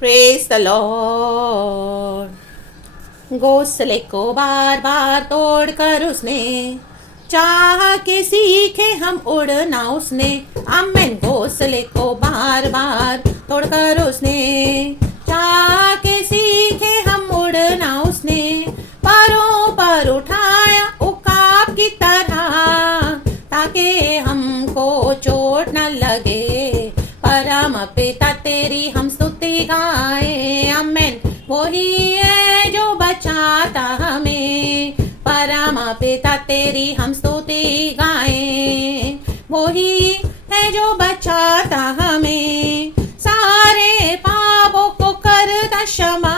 Praise the Lord. घोंसले को बार बार तोड़कर उसने चाह के सीखे हम उड़ना उसने। आमेन। घोंसले को बार बार तोड़कर उसने चाह के सीखे हम उड़ना उसने। परों पर उठाया उकाब की तरह ताकि हमको चोट न लगे। परम पिता तेरी हम स्तुति गाए। आमेन। वही है जो बचाता हमें। परम पिता तेरी हम स्तुति गाए। वही है जो बचाता हमें। सारे पापों को करता क्षमा,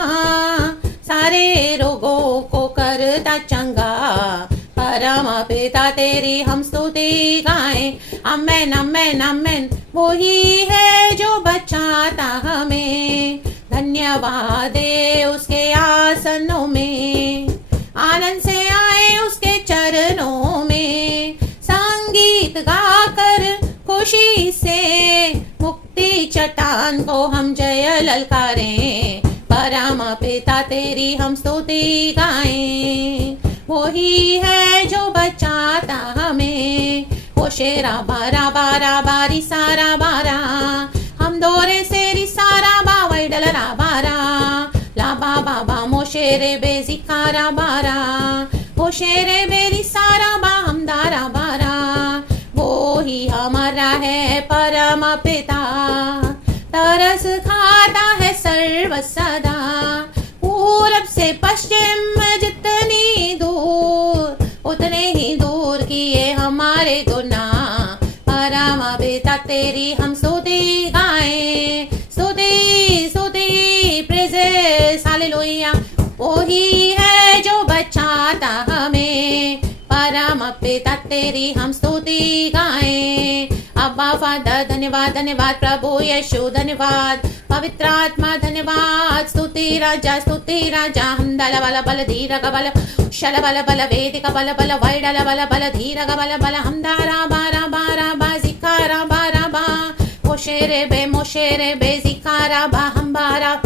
सारे रोगों को करता चंगा। परम पिता तेरी हम स्तुति गाएं। आमेन आमेन आमेन। वही है जो बचाता हमें। धन्यवाद दे उसके आसनों में, आनंद से आए उसके चरणों में। संगीत गाकर खुशी से मुक्ति चट्टान को हम जय ललकारें। परम पिता तेरी हम स्तुति गाएं। वही है जो बचाता हमें। वो शेरा बारा बारा बारी सारा बारा, हम दोरे से रि सारा बा वैडलरा बारा। ला बाबा बा मोशेरे बेजिकारा बारा, वो शेरे बेरी सारा बा हम दारा बारा। वो ही हमारा है परम पिता, तरस खाता है सर्व सदा। पूरब से पश्चिम जितनी दूर, उतने ही दूर किए हमारे गुनाह। परम पिता तेरी हम स्तुति गाएं। स्तुति स्तुति प्रेजेस हालेलुया। वही है जो बचाता हमें। परम पिता तेरी हम स्तुति गाएं। अब्बा फादर धन्यवाद धन्यवाद। प्रभु यीशु धन्यवाद। पवित्र आत्मा धन्यवाद। स्तुति राजा हमदल बल बल धीर बल शल बल बल वेदिक बल बल वैडल बल बल धीर बल बल हमदारा बारा बारा बाजिकारा बारा बा मोशेरे बे जिकारा बा हमबारा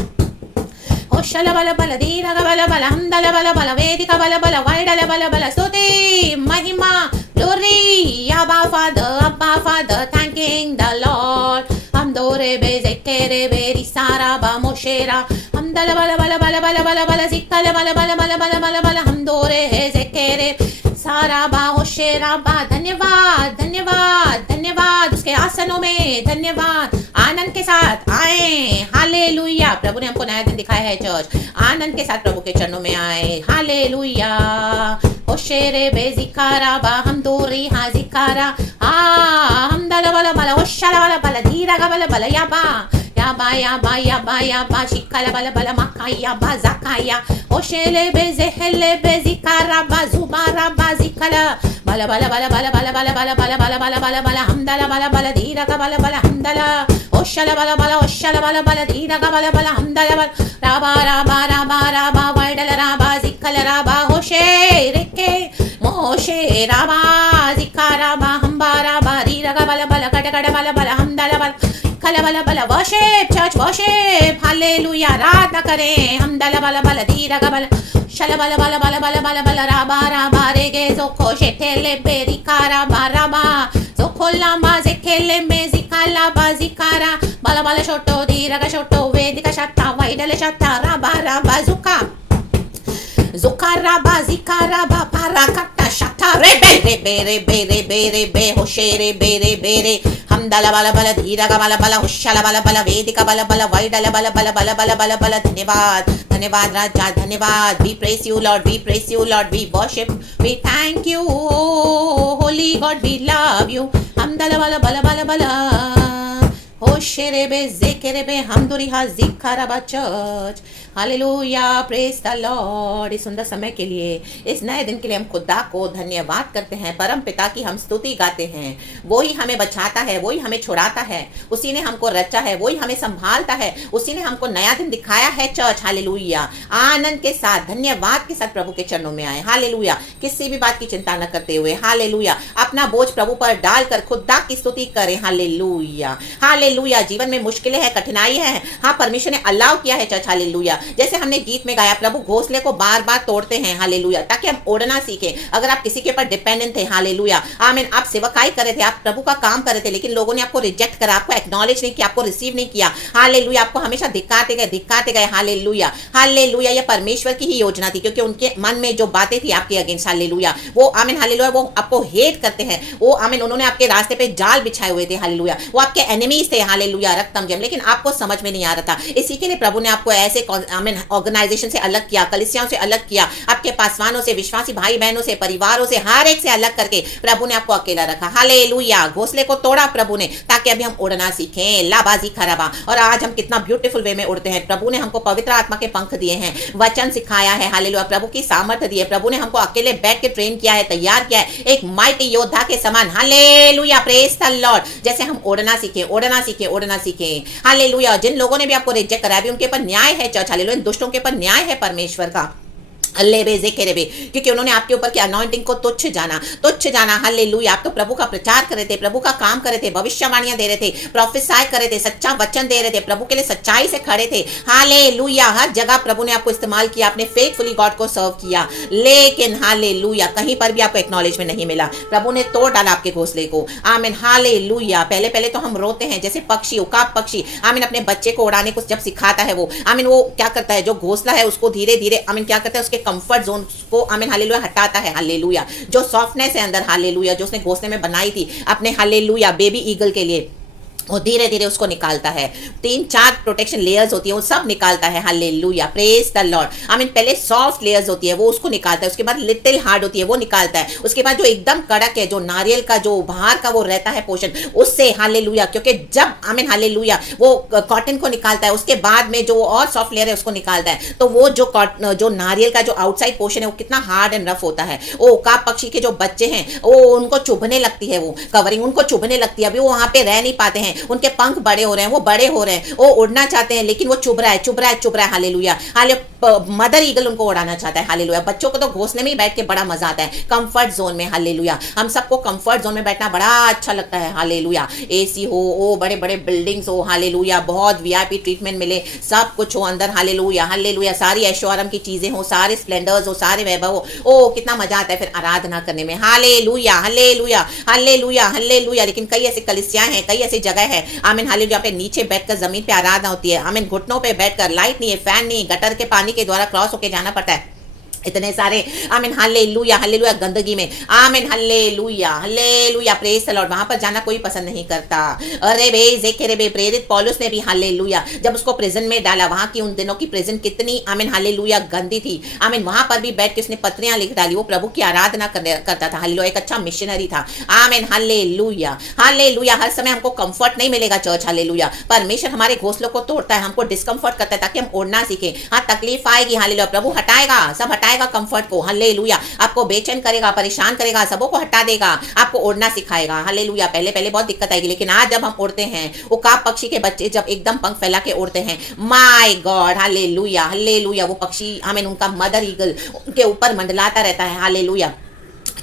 शल बल बल धीर बल बल हमदल बल बल वेदिक बल बल वैडल बल बल। स्तुति महिमा ग्लोरी अब्बा फादर थैंकिंग द लॉर्ड। हम दोरे बे जेकेरे बेरी सारा बा मोशेरा हमदल बल बल बल बल बल बल जिकल बल बल बल बल बल बल हम दोरे है जेकेरे सारा बा होशेरा बा। धन्यवाद धन्यवाद धन्यवाद। उसके आसनों में धन्यवाद। आनंद के साथ आए। हालेलुया। प्रभु ने हमको नया दिन दिखाया है चर्च। आनंद के साथ प्रभु के चरणों में आए। हालेलुया। होशेरे बेजिकारा बा हम दोरी हाजिकारा हम दल बल बल होशल बल बल धीरा बल बल या बा शिकल बल बल मकाया बा जकाया होशेले बेजेहले बेजिकारा बा जुबारा बा जिकल बल बल बल बल बल बल बल बल बल बल बल बल हमदल बल बल धीरा बल बल हमदल होशल बल बल धीरा बल बल हमदल बल राबा राबा राबा राबा वैडल राबा जिकल राबा होशे रेके मोशे राबा जिकारा बा हमबारा बा धीरा बल बल कट कट बल बल हमदल बल कल बल बल वर्शिप चर्च वर्शिप हालेलुया। आराधना करें। हम दल बल बल धीरा बल शल बल बल बल बल बल बल राबा राबा रेगे जोखो शेटेले बेरिकारा बाराबा जोखो लामा जेखेले में जिकाला बाजिकारा बल बल शोटो धीरा शोटो वेदिका शट्टा वैडल शट्टा राबा राबा जुका जुकारा बाजिकारा बा पारा कट्टा शट्टा रे बे होशेरे बेरे हम दल बल बल धीरा बल बल होशल बल बल वेदिका बल बल वैडल बल बल बल बल बल बल। धन्यवाद धन्यवाद राजा धन्यवाद। We praise you Lord, we praise you Lord, we worship, we thank you holy God, we love you. हम दल बल बल बल बल होशेरे बे जेकेरे बे हम दुरी हाजिकारा बा church. Hallelujah. Praise the Lord. इस सुंदर समय के लिए, इस नए दिन के लिए हम खुदा को धन्यवाद करते हैं। परम पिता की हम स्तुति गाते हैं। वो ही हमें बचाता है, वो ही हमें छुड़ाता है, उसी ने हमको रचा है, वो ही हमें संभालता है, उसी ने हमको नया दिन दिखाया है चर्च। हालेलुया। आनंद के साथ धन्यवाद के साथ प्रभु के चरणों में आए। हालेलुया। किसी भी बात की चिंता न करते हुए हालेलुया अपना बोझ प्रभु पर डालकर खुदा की स्तुति करें। Hallelujah hallelujah. हालेलुया। जीवन में मुश्किलें हैं, कठिनाई है, हाँ परमेश्वर ने अलाउ किया है चर्च, हालेलुया। जैसे हमने गीत में गाया, प्रभु घोंसले को बार बार तोड़ते हैं, हालेलुया, ताकि हम उड़ना सीखें। अगर आप किसी के ऊपर डिपेंडेंट थे, हालेलुया, आमीन, आप सेवकाई कर रहे थे, आप प्रभु का काम कर रहे थे, लेकिन लोगों ने आपको रिजेक्ट करा, आपको एक्नॉलेज नहीं किया, आपको रिसीव नहीं किया, हालेलुया, आपको हमेशा दिखाते गए, हालेलुया, हालेलुया। यह परमेश्वर की ही योजना थी, क्योंकि उनके मन में जो बातें थी आपके अगेंस्ट, हालेलुया, वो आमीन, हालेलुया, वो आपको हेट करते हैं, वो आमीन, उन्होंने आपके रास्ते पे जाल बिछाए हुए थे, हालेलुया, वो आपके एनिमीज थे, हालेलुया, रक्तम जम, लेकिन आपको समझ में नहीं आ रहा था। इसी के लिए प्रभु ने आपको ऐसे आमीन ऑर्गेनाइजेशन से अलग किया, कलीसियाओं से अलग किया, आपके पासवानों से, विश्वासी भाई बहनों से, परिवारों से, हर एक से अलग करके प्रभु ने आपको अकेला रखा, हालेलुया। घोंसले को तोड़ा प्रभु ने, ताकि अभी हम उड़ना सीखें, लाबाजी खराबा। और आज हम कितना ब्यूटीफुल वे में उड़ते हैं। प्रभु ने हमको पवित्र आत्मा के पंख दिए हैं, वचन सिखाया है, हालेलुया, प्रभु की सामर्थ्य दी है, प्रभु ने हमको अकेले बैठ के ट्रेन किया है, तैयार किया है, एक माइटी योद्धा के समान, हालेलुया, प्रेज द लॉर्ड। जैसे हम उड़ना सीखें, उड़ना सीखें, उड़ना सीखें, हालेलुया। जिन लोगों ने भी आपको रिजेक्ट करा, अभी उनके ऊपर न्याय है चर्च, हालेलुया, दुष्टों के ऊपर न्याय है परमेश्वर का, क्योंकि उन्होंने आपके ऊपर की अनॉइंटिंग को तुच्छ जाना, हालेलुया। आप तो प्रभु का प्रचार कर रहे थे, प्रभु का काम कर रहे थे, भविष्यवाणियां दे रहे थे, प्रोफेसाई कर रहे थे, सच्चा वचन दे रहे थे, प्रभु के लिए सच्चाई से खड़े थे, हालेलुया। हर जगह प्रभु ने आपको इस्तेमाल किया, आपने फेथफुली गॉड को सर्व किया, लेकिन हालेलुया कहीं पर भी आपको एक्नॉलेजमेंट नहीं मिला। प्रभु ने तोड़ डाला आपके घोंसले को, आमीन, हालेलुया। पहले तो हम रोते हैं, जैसे पक्षी, उकाब पक्षी, आमीन, अपने बच्चे को उड़ाने को जब सिखाता है वो, आमीन, वो क्या करता है, जो घोंसला है उसको धीरे धीरे, आमीन, क्या करता है, उसके कंफर्ट जोन को, आमीन, हालेलुया, हटाता है, हालेलुया। जो सॉफ्टनेस है अंदर, हालेलुया, जो उसने घोंसले में बनाई थी अपने, हालेलुया, बेबी ईगल के लिए, वो धीरे धीरे उसको निकालता है। 3-4 प्रोटेक्शन लेयर्स होती है, वो सब निकालता है, हालेलुया, प्रेज द लॉर्ड। आमीन, पहले सॉफ्ट लेयर्स होती है, वो उसको निकालता है, उसके बाद लिटिल हार्ड होती है, वो निकालता है, उसके बाद जो एकदम कड़क है, जो नारियल का जो बाहर का वो रहता है पोर्शन, उससे, हालेलुया, क्योंकि जब, आमीन, हालेलुया, वो कॉटन को निकालता है, उसके बाद में जो और सॉफ्ट लेयर है उसको निकालता है, तो वो जो नारियल का जो आउटसाइड पोर्शन है वो कितना हार्ड एंड रफ होता है। वो उकाब पक्षी के जो बच्चे हैं, वो उनको चुभने लगती है, वो कवरिंग उनको चुभने लगती है, अभी वो वहां पे रह नहीं पाते हैं, उनके पंख बड़े हो रहे हैं, वो बड़े हो रहे हैं, वो उड़ना चाहते हैं, लेकिन वो चुभ रहा है, हालेलुया, मदर ईगल उनको उड़ाना चाहता है, हालेलुया। बच्चों को तो घोंसले में ही बैठ के बड़ा मजा आता है, कंफर्ट जोन में, हालेलुया। हम सबको कंफर्ट जोन में बैठना बड़ा अच्छा लगता है, हालेलुया। एसी हो, ओ बड़े बड़े बिल्डिंग्स हो, हालेलुया, बहुत वीआईपी ट्रीटमेंट मिले, सब कुछ हो अंदर, हालेलुया, हालेलुया, सारी ऐशो आराम की चीजें हो, सारे स्प्लेंडर्स हो, सारे वैभव हो, ओ कितना मजा आता है फिर आराधना करने में, हालेलुया, हालेलुया, हालेलुया, हालेलुया। लेकिन कई ऐसे कलीसियां हैं, कई ऐसी जगह है, आमीन, हालेलुया, पे नीचे बैठकर जमीन पे आराधना होती है, आमीन, घुटनों पे बैठकर, लाइट नहीं है, फैन नहीं, गटर के पानी के द्वारा क्रॉस होके जाना पड़ता है, इतने सारे, आमीन, हालेलुया, हालेलुया, गंदगी में, आमीन, hallelujah, hallelujah, praise the Lord. वहां पर जाना कोई पसंद नहीं करता। अरे बे जेके रे बे, प्रेरित पौलुस ने भी, हालेलुया, जब उसको प्रिजन में डाला, वहां की उन दिनों की प्रिजन कितनी, आमीन, हालेलुया, गंदी थी, आमीन, वहां पर भी बैठ के उसने पत्रियां लिख डाली, वो प्रभु की आराधना करता था, हालेलुया, एक अच्छा मिशनरी था, आमीन, हालेलुया, हालेलुया। हर समय हमको कंफर्ट नहीं मिलेगा चर्च, हालेलुया, परमेश्वर हमारे घोंसलों को तोड़ता है, हमको डिस्कम्फर्ट करता है, ताकि हम उड़ना सीखें। हाँ, तकलीफ आएगी, हालेलुया, प्रभु हटाएगा, सब हटाएगा कंफर्ट को, हालेलुया, आपको बेचैन करेगा, परेशान करेगा, सबों को हटा देगा, आपको उड़ना सिखाएगा, हालेलुया। पहले बहुत दिक्कत आएगी, लेकिन आज जब हम उड़ते हैं, वो काब पक्षी के बच्चे जब एकदम पंख फैला के उड़ते हैं, माय गॉड, हालेलुया, हालेलुया, वो पक्षी, आमीन, उनका मदर ईगल उनके ऊपर मंडलाता रहता है, हालेलुया,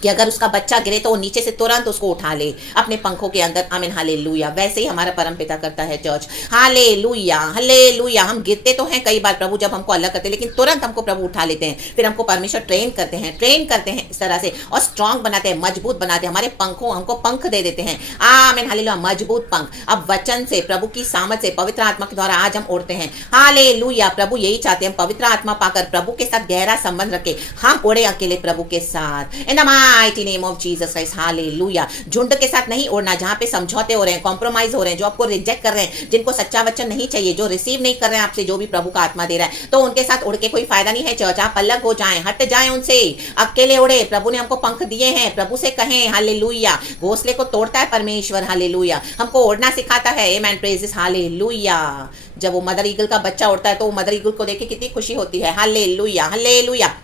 कि अगर उसका बच्चा गिरे तो वो नीचे से तुरंत उसको उठा ले अपने पंखों के अंदर, आमीन, हालेलुया। वैसे ही हमारा परम पिता करता है चर्च, हालेलुया, हालेलुया। हम गिरते तो हैं कई बार, प्रभु जब हमको अलग करते हैं, लेकिन तुरंत हमको प्रभु उठा लेते हैं, फिर हमको परमेश्वर ट्रेन करते हैं इस तरह से, और स्ट्रांग बनाते हैं, मजबूत बनाते हैं, हमारे पंखों, हमको पंख दे देते हैं, आमीन, हालेलुया, मजबूत पंख। अब वचन से, प्रभु की सामर्थ से, पवित्र आत्मा के द्वारा आज हम उड़ते हैं, हालेलुया। प्रभु यही चाहते हैं, पवित्र आत्मा पाकर प्रभु के साथ गहरा संबंध रखे, हम उड़े अकेले प्रभु के साथ, इन the mighty name of Jesus Christ, hallelujah. झुंड के साथ नहीं उड़ना, जहां पे समझौते हो रहे हैं, कॉम्प्रोमाइज हो रहे हैं, जो आपको रिजेक्ट कर रहे हैं, जिनको सच्चा वचन नहीं चाहिए, जो रिसीव नहीं कर रहे हैं आपसे जो भी प्रभु का आत्मा दे रहा है, तो उनके साथ उड़ के कोई फायदा नहीं है चर्च। आप अलग हो जाएं, हट जाएं उनसे, अकेले उड़े। प्रभु ने हमको पंख दिए हैं, प्रभु से कहें, हालेलुया। घोंसले को तोड़ता है परमेश्वर, हालेलुया, हमको उड़ना सिखाता है, आमेन, प्रेजेस, हालेलुया। जब वो मदर ईगल का बच्चा उड़ता है तो वो मदर ईगल को देख के कितनी खुशी होती है, हालेलुया, हालेलुया।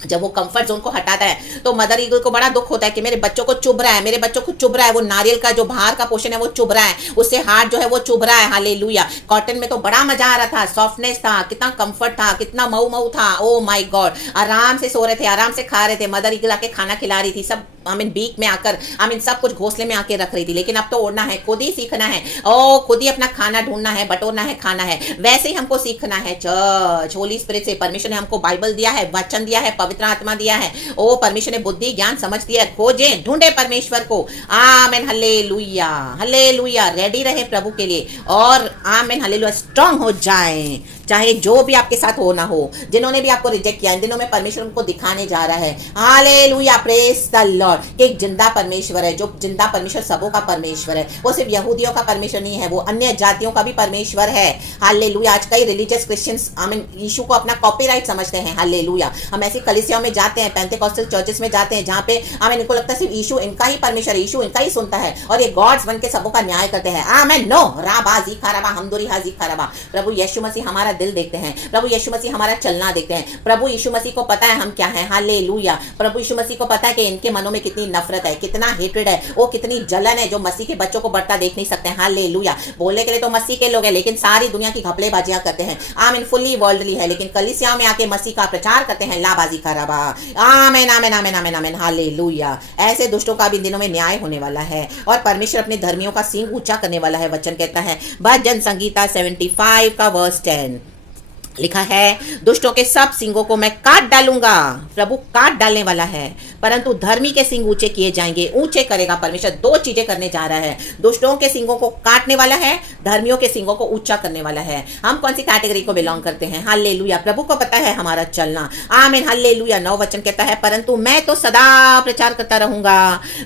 जब वो कंफर्ट जोन को हटाता है तो मदर ईगल को बड़ा दुख होता है कि मेरे बच्चों को चुभ रहा है, मेरे बच्चों को चुभ रहा है, वो नारियल का जो बाहर का पोर्शन है वो चुभ रहा है, उससे हार्ट जो है वो चुभ रहा है, हालेलुया। कॉटन में तो बड़ा मजा आ रहा था, सॉफ्टनेस था, कितना कंफर्ट था, कितना मऊ मऊ था, ओ माय गॉड। आराम से सो रहे थे, आराम से खा रहे थे, मदर ईगल आके खाना खिला रही थी, सब बीक में आकर सब कुछ घोंसले में आके रख रही थी, लेकिन अब तो उड़ना है, खुद ही सीखना है, ओ खुद ही अपना खाना ढूंढना है, बटोरना है, खाना है। वैसे ही हमको सीखना है चर्च, होली स्पिरिट से। परमेश्वर ने हमको बाइबल दिया है, वचन दिया है, पवित्र आत्मा दिया है, ओ परमेश्वर ने बुद्धि ज्ञान समझ दिया है। खोजे ढूंढे परमेश्वर को। आमेन हल्लेलुया, हल्लेलुया। रेडी रहे प्रभु के लिए और आमेन हल्लेलुया स्ट्रांग हो जाए, चाहे जो भी आपके साथ हो ना हो। जिन्होंने भी आपको रिजेक्ट किया, इन दिनों में परमेश्वर उनको दिखाने जा रहा है। हालेलुया, प्रेज द लॉर्ड, कि एक जिंदा परमेश्वर है, जो जिंदा परमेश्वर सबों का परमेश्वर है। वो सिर्फ यहूदियों का परमेश्वर नहीं है, वो अन्य जातियों का भी परमेश्वर है। हालेलुया। आज कई रिलीजियस क्रिश्चियंस आमीन यीशु को अपना कॉपीराइट समझते हैं। हालेलुया। हम ऐसी कलीसियाओं में जाते हैं, पेंटेकोस्टल चर्चेस में जाते हैं, जहाँ पे आमीन इनको लगता है सिर्फ यीशु इनका ही परमेश्वर है, यीशु इनका ही सुनता है और ये गॉड्स बन के सबों का न्याय करते हैं। आमीन। नो राबा जी खराबा हमदुरी हाजी खराबा। प्रभु यीशु मसीह हमारा दिल देखते हैं, प्रभु यीशु मसीह हमारा चलना देखते हैं। प्रभु यीशु मसीह को पता है हम क्या हैं। हालेलुया। प्रभु यीशु मसीह को पता है कि इनके मनों में कितनी नफरत है, कितना हेट्रेड है, वो कितनी जलन है, जो मसीह के बच्चों को बढ़ता देख नहीं सकते हैं। हालेलुया। बोलने के लिए तो मसीह के लोग हैं, लेकिन सारी दुनिया की घपलेबाजियां करते हैं। आमीन। फुल्ली वर्ल्डली है, लेकिन कलीसियाओं में आके मसीह का प्रचार करते हैं। लाबाजी खराबा। आमीन, आमीन, आमीन, आमीन, आमीन। हालेलुया। ऐसे दुष्टों का भी दिनों में न्याय होने वाला है और परमेश्वर अपने धर्मियों का सींग ऊंचा करने वाला है। वचन कहता है भजन संगीता 75 का वर्स 10 लिखा है, दुष्टों के सब सिंगों को मैं काट डालूंगा। प्रभु काट डालने वाला है, परंतु धर्मी के सिंग ऊंचे किए जाएंगे। ऊंचे करेगा परमेश्वर। दो चीजें करने जा रहा है, दुष्टों के सिंगों को काटने वाला है, धर्मियों के सिंगों को ऊंचा करने वाला है। हम कौन सी कैटेगरी को बिलोंग करते हैं? हालेलुया। प्रभु को पता है हमारा चलना। आमीन हालेलुया। 9 वचन कहता है, परंतु मैं तो सदा प्रचार करता रहूंगा,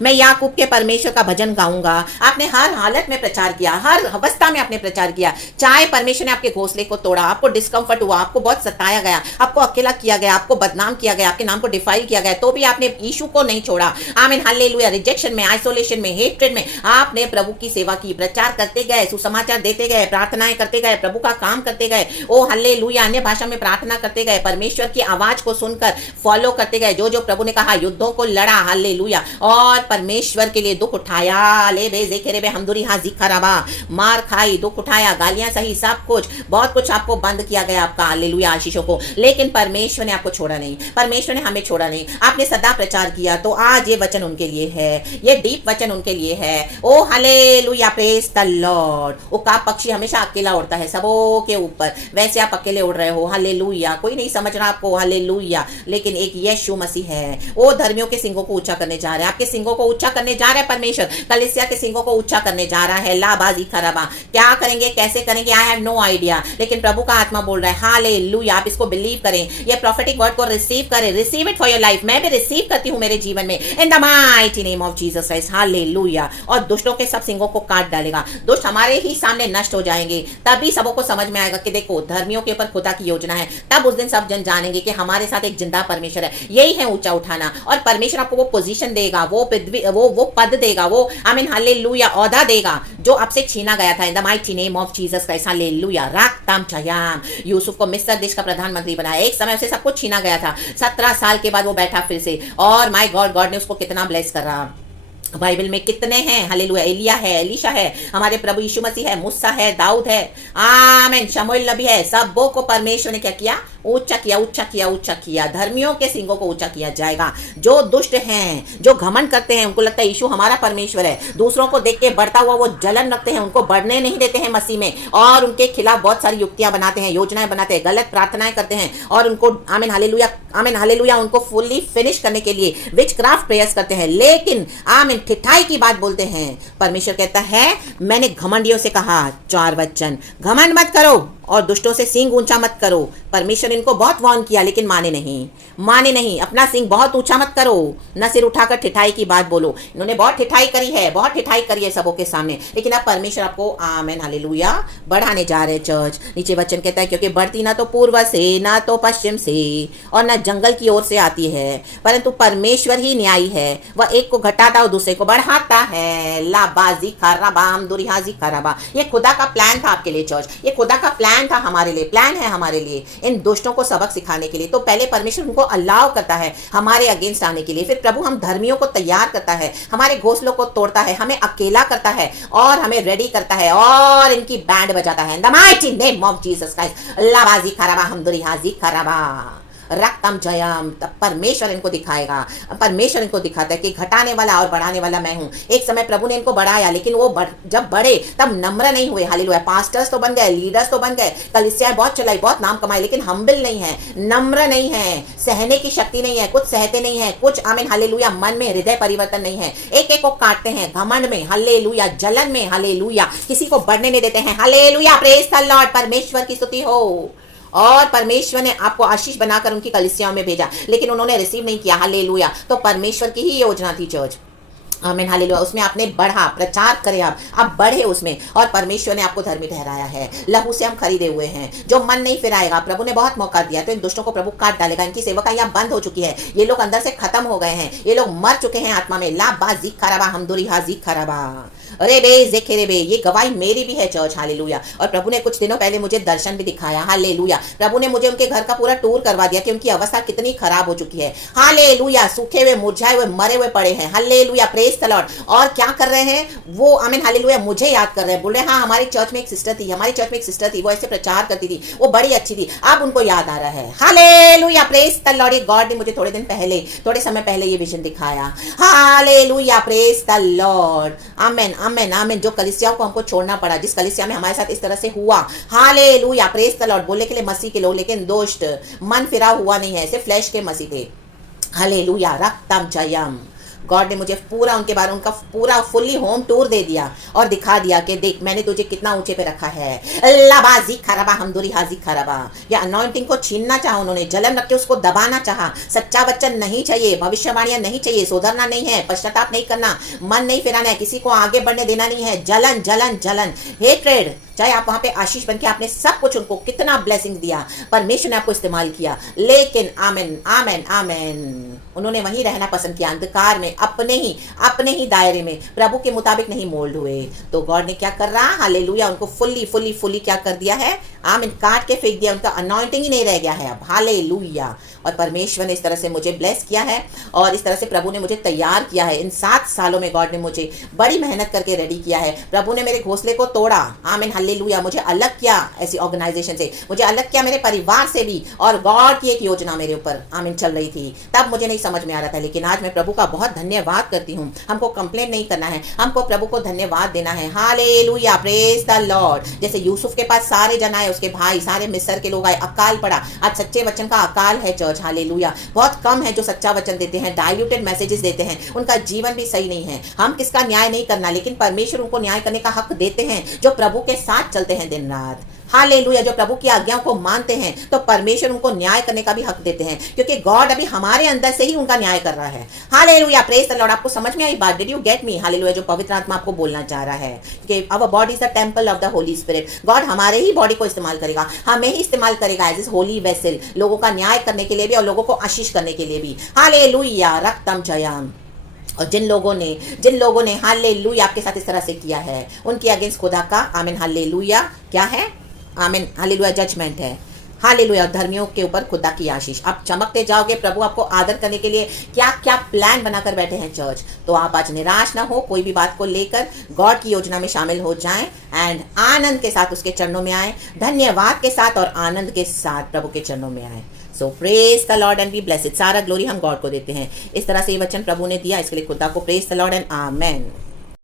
मैं याकूब के परमेश्वर का भजन गाऊंगा। आपने हर हालत में प्रचार किया, हर अवस्था में आपने प्रचार किया। चाहे परमेश्वर ने आपके घोंसले को तोड़ा, आपको डिस्कम्फर्ट हुआ, आपको बहुत सताया गया, आपको अकेला किया गया, आपको बदनाम किया गया, आपके नाम को डिफाइल किया गया, तो भी आपने यीशु को नहीं छोड़ा। आमीन हालेलुया। रिजेक्शन में, आइसोलेशन में, हेट्रेड में आपने प्रभु की सेवा की, प्रचार करते गए, सुसमाचार देते गए, प्रार्थनाएं करते गए, प्रभु का काम करते गए। ओ हालेलुया। अन्य भाषा में प्रार्थना करते गए, परमेश्वर की आवाज को सुनकर फॉलो करते गए। जो जो प्रभु ने कहा, युद्धों को लड़ा। हालेलुया। और परमेश्वर के लिए दुख उठाया। ले बे जेखेरे बे हमदुरी हाजी खराबा। मार खाई, दुख उठाया, गालियां सही, सब कुछ, बहुत कुछ आपको बंद किया गया आपका। हालेलुया। आशीषों को, लेकिन परमेश्वर ने आपको छोड़ा नहीं, परमेश्वर ने हमें छोड़ा नहीं। आपने सदा प्रचार किया। तो आज ये वचन उनके लिए है, ये डीप वचन उनके लिए है। ओ हालेलुया, प्रेज द लॉर्ड। उकाब पक्षी हमेशा अकेला उड़ता है सबों के ऊपर, वैसे आप अकेले उड़ रहे हो। हालेलुया। कोई नहीं समझ रहा आपको। हालेलुया। लेकिन एक यीशु मसीह है, वो धर्मियों के सिंगों को ऊंचा करने जा रहे हैं, आपके सिंगों को ऊंचा करने जा रहा है परमेश्वर। कलीसिया के सिंगों को ऊंचा करने जा रहा है। लाबाजी खराबा। क्या करेंगे, कैसे करेंगे, आई हैव नो आइडिया, लेकिन प्रभु का आत्मा बोल रहा है। हालेलुया। आप इसको बिलीव करें, ये प्रोफेटिक वर्ड को रिसीव करें। Receive it for your life. मैं भी रिसीव करती हूं मेरे जीवन में, इन the mighty name of Jesus Christ. Hallelujah. और दुष्टों के सब सिंगों को काट डालेगा। दुष्ट हमारे ही सामने नष्ट हो जाएंगे। तभी सबों को समझ में आएगा कि देखो धर्मियों के ऊपर खुदा की योजना है। तब उस दिन सब जन जानेंगे कि हमारे साथ एक जिंदा परमेश्वर है। यही है ऊंचा उठाना। और परमेश्वर आपको वो पोजीशन देगा, वो पद देगा, वो आमीन हालेलुया ओहदा देगा जो आपसे छीना गया था। In the mighty name of Jesus Christ. Hallelujah. राक्ताम चयाम। यूसुफ को मिस्र देश का प्रधानमंत्री बनाया। एक समय उसे सब कुछ छीना गया था। 17 साल के बाद वो बैठा फिर से, और माय गॉड, गॉड ने उसको कितना ब्लेस करा। बाइबल में कितने हैं। हालेलुया। एलिया है, एलीशा है, हमारे प्रभु यीशु मसीह है, मूसा है, दाऊद है, आमीन, शमूएल नबी है। सबों को परमेश्वर ने क्या किया? ऊंचा किया, ऊंचा किया, ऊंचा किया। धर्मियों के सिंगों को ऊंचा किया जाएगा। जो दुष्ट हैं, जो घमंड करते हैं, उनको लगता है यीशु हमारा परमेश्वर है, दूसरों को देख के बढ़ता हुआ वो जलन रखते हैं, उनको बढ़ने नहीं देते हैं मसीह में, और उनके खिलाफ बहुत सारी युक्तियां बनाते हैं, योजनाएं बनाते हैं, गलत प्रार्थनाएं करते हैं, और उनको आमीन हालेलुया, आमीन हालेलुया, उनको फुल्ली फिनिश करने के लिए विचक्राफ्ट प्रेयर्स करते हैं। लेकिन आमीन ठिठाई की बात बोलते हैं। परमेश्वर कहता है, मैंने घमंडियों से कहा, 4 वचन, घमंड मत करो और दुष्टों से सींग ऊंचा मत करो। परमेश्वर ने इनको बहुत वार्न किया, लेकिन माने नहीं। अपना सींग बहुत ऊंचा मत करो, न सिर उठाकर ठिठाई की बात बोलो। इन्होंने बहुत ठिठाई करी है, बहुत ठिठाई करी है सबों के सामने, लेकिन अब परमेश्वर आपको आमीन हालेलुया बढ़ाने जा रहे हैं। चर्च नीचे वचन कहता है, क्योंकि बढ़ती ना तो पूर्व से, ना तो पश्चिम से, और न जंगल की ओर से आती है, परंतु परमेश्वर ही न्यायी है। वह एक को घटाता और दूसरे को बढ़ाता है। लाबाजी खराबाम दुरिहाजी खराबा। ये खुदा का प्लान था आपके लिए चर्च, ये खुदा का प्लान था हमारे लिए, प्लान है हमारे लिए इन दुष्टों को सबक सिखाने के लिए। तो पहले परमेश्वर उनको अलाउ करता है हमारे अगेंस्ट आने के लिए, फिर प्रभु हम धर्मियों को तैयार करता है, हमारे घोंसलों को तोड़ता है, हमें अकेला करता है और हमें रेडी करता है और इनकी बैंड बजाता है। In the mighty name of Jesus Christ. लाबाजी खराबा हमदुरी हाजी खराबा। रक्तम जयम, तब परमेश्वर इनको दिखाएगा। परमेश्वर इनको दिखाता है कि घटाने वाला और बढ़ाने वाला मैं हूँ। एक समय प्रभु ने इनको बढ़ाया, लेकिन वो जब बढ़े तब नम्र नहीं हुए। हालेलुया। पास्टर्स तो बन गए, लीडर्स तो बन गए, कलीसियाएं बहुत चलाई, बहुत नाम कमाए, लेकिन हम्बल नहीं है, नम्र नहीं है, सहने की शक्ति नहीं है, कुछ सहते नहीं है, कुछ आमीन हालेलुया मन में हृदय परिवर्तन नहीं है, एक एक को काटते हैं घमंड में, हालेलुया जलन में, हालेलुया किसी को बढ़ने नहीं देते हैं। हालेलुया, प्रेज द लॉर्ड, परमेश्वर की स्तुति हो। और परमेश्वर ने आपको आशीष बनाकर उनकी कलीसियाओं में भेजा, लेकिन उन्होंने रिसीव नहीं किया। हालेलुया। तो परमेश्वर की ही योजना थी चर्च, आमीन हालेलुया, उसमें आपने बढ़ा, प्रचार करें, आप बढ़े उसमें, और परमेश्वर ने आपको धर्मी ठहराया है। लहू से हम खरीदे हुए हैं। जो मन नहीं फिराएगा, प्रभु ने बहुत मौका दिया, तो इन दुष्टों को प्रभु काट डालेगा। इनकी सेवकाइयां बंद हो चुकी है, ये लोग अंदर से खत्म हो गए हैं, ये लोग मर चुके हैं आत्मा में। ला बाजी खराबा हमदुरी हाजी खराबा, अरे बे जेखे रे बे, ये गवाही मेरी भी है चर्च। हालेलुया। और प्रभु ने कुछ दिनों पहले मुझे दर्शन भी दिखाया। हालेलुया। प्रभु ने मुझे उनके घर का पूरा टूर करवा दिया कि उनकी अवस्था कितनी खराब हो चुकी है। हालेलुया। सूखे हुए, मुरझाए हुए, मरे हुए पड़े हैं। Hallelujah, praise the Lord. और क्या कर रहे हैं वो, आमीन हालेलुया, मुझे याद कर रहे हैं, बोल रहे हैं हाँ हमारी चर्च में एक सिस्टर थी, हमारी चर्च में एक सिस्टर थी, वो ऐसे प्रचार करती थी, वो बड़ी अच्छी थी। अब उनको याद आ रहा है। Hallelujah, praise the Lord. God ने मुझे थोड़े समय पहले ये विजन दिखाया। Hallelujah, praise the Lord. आमीन आमीन आमीन। जो कलीसियाओं को हमको छोड़ना पड़ा, जिस कलीसिया में हमारे साथ इस तरह से हुआ, हालेलुया, प्रेज द लॉर्ड। बोलने के लिए मसीह के लोग, लेकिन दोस्त मन फिरा हुआ नहीं है, सिर्फ फ्लैश के मसीह थे। हालेलुया, रक्तम जयम। गॉड ने मुझे पूरा उनके बारे, उनका पूरा फुल्ली होम टूर दे दिया और दिखा दिया कि देख मैंने तुझे कितना ऊंचे पे रखा है। लाबाजी खराबा हमदुरी हाजी खराबा। या अनॉइंटिंग को छीनना चाहा उन्होंने, जलन रख के उसको दबाना चाहा। सच्चा वचन नहीं चाहिए, भविष्यवाणियां नहीं चाहिए, सुधरना नहीं है, पश्चाताप नहीं करना, मन नहीं फिराना है, किसी को आगे बढ़ने देना नहीं है। जलन जलन जलन, हेट्रेड। चाहे आप वहां पे आशीष बन के आपने सब कुछ उनको कितना ब्लेसिंग दिया, परमेश्वर ने आपको इस्तेमाल किया, लेकिन आमेन आमेन आमेन, उन्होंने वहीं रहना पसंद किया, अंधकार में, अपने ही दायरे में, प्रभु के मुताबिक नहीं मोल्ड हुए। तो गॉड ने क्या कर रहा, हालेलुया, उनको फुल्ली क्या कर दिया है, आमीन, काट के फेंक दिया। उनका अनॉइंटिंग ही नहीं रह गया है अब। हालेलुया। और परमेश्वर ने इस तरह से मुझे ब्लेस किया है, और इस तरह से प्रभु ने मुझे तैयार किया है। इन 7 सालों में गॉड ने मुझे बड़ी मेहनत करके रेडी किया है। प्रभु ने मेरे घोंसले को तोड़ा, आमीन हालेलुया, मुझे अलग किया ऐसी ऑर्गेनाइजेशन से, मुझे अलग किया मेरे परिवार से भी, और गॉड की एक योजना मेरे ऊपर आमीन चल रही थी। तब मुझे नहीं समझ में आ रहा था, लेकिन आज मैं प्रभु का बहुत धन्यवाद करती हूँ। हमको कंप्लेन नहीं करना है, हमको प्रभु को धन्यवाद देना है। Hallelujah, praise the Lord. जैसे यूसुफ के पास सारे जन आए, उसके भाई सारे मिस्र के लोग आए, अकाल पड़ा। आज सच्चे वचन का अकाल है चर्च। हालेलुया। बहुत कम है जो सच्चा वचन देते हैं, डाइल्यूटेड मैसेजेस देते हैं, उनका जीवन भी सही नहीं है। हम किसका न्याय नहीं करना, लेकिन परमेश्वर उनको न्याय करने का हक देते हैं जो प्रभु के साथ चलते हैं दिन रात। हालेलुया। जो प्रभु की आज्ञाओं को मानते हैं, तो परमेश्वर उनको न्याय करने का भी हक देते हैं, क्योंकि गॉड अभी हमारे अंदर से ही उनका न्याय कर रहा है। Hallelujah, praise the Lord. आपको समझ में आई बात? Did you get me? Hallelujah. जो पवित्र आत्मा आपको बोलना चाह रहा है कि our body is the temple of the holy spirit. God हमारे ही बॉडी को इस्तेमाल करेगा, हमें ही इस्तेमाल करेगा एज इज होली वेसल, लोगों का न्याय करने के लिए भी और लोगों को आशीष करने के लिए भी। हालेलुया, रक्तम जयम। और जिन लोगों ने हालेलुया आपके साथ इस तरह से किया है, उनके अगेंस्ट खुदा का आमीन हालेलुया क्या है, आमीन हालेलुया जजमेंट है। हालेलुया। धर्मियों के ऊपर खुदा की आशीष। आप चमकते जाओगे, प्रभु आपको आदर करने के लिए क्या क्या प्लान बनाकर बैठे हैं चर्च। तो आप आज निराश ना हो, कोई भी बात को लेकर गॉड की योजना में शामिल हो जाएं एंड आनंद के साथ उसके चरणों में आए, धन्यवाद के साथ और आनंद के साथ प्रभु के चरणों में आए। So praise the lord and be blessed. सारा ग्लोरी हम गॉड को देते हैं। इस तरह से ये वचन प्रभु ने दिया, इसके लिए खुदा को praise the lord and amen.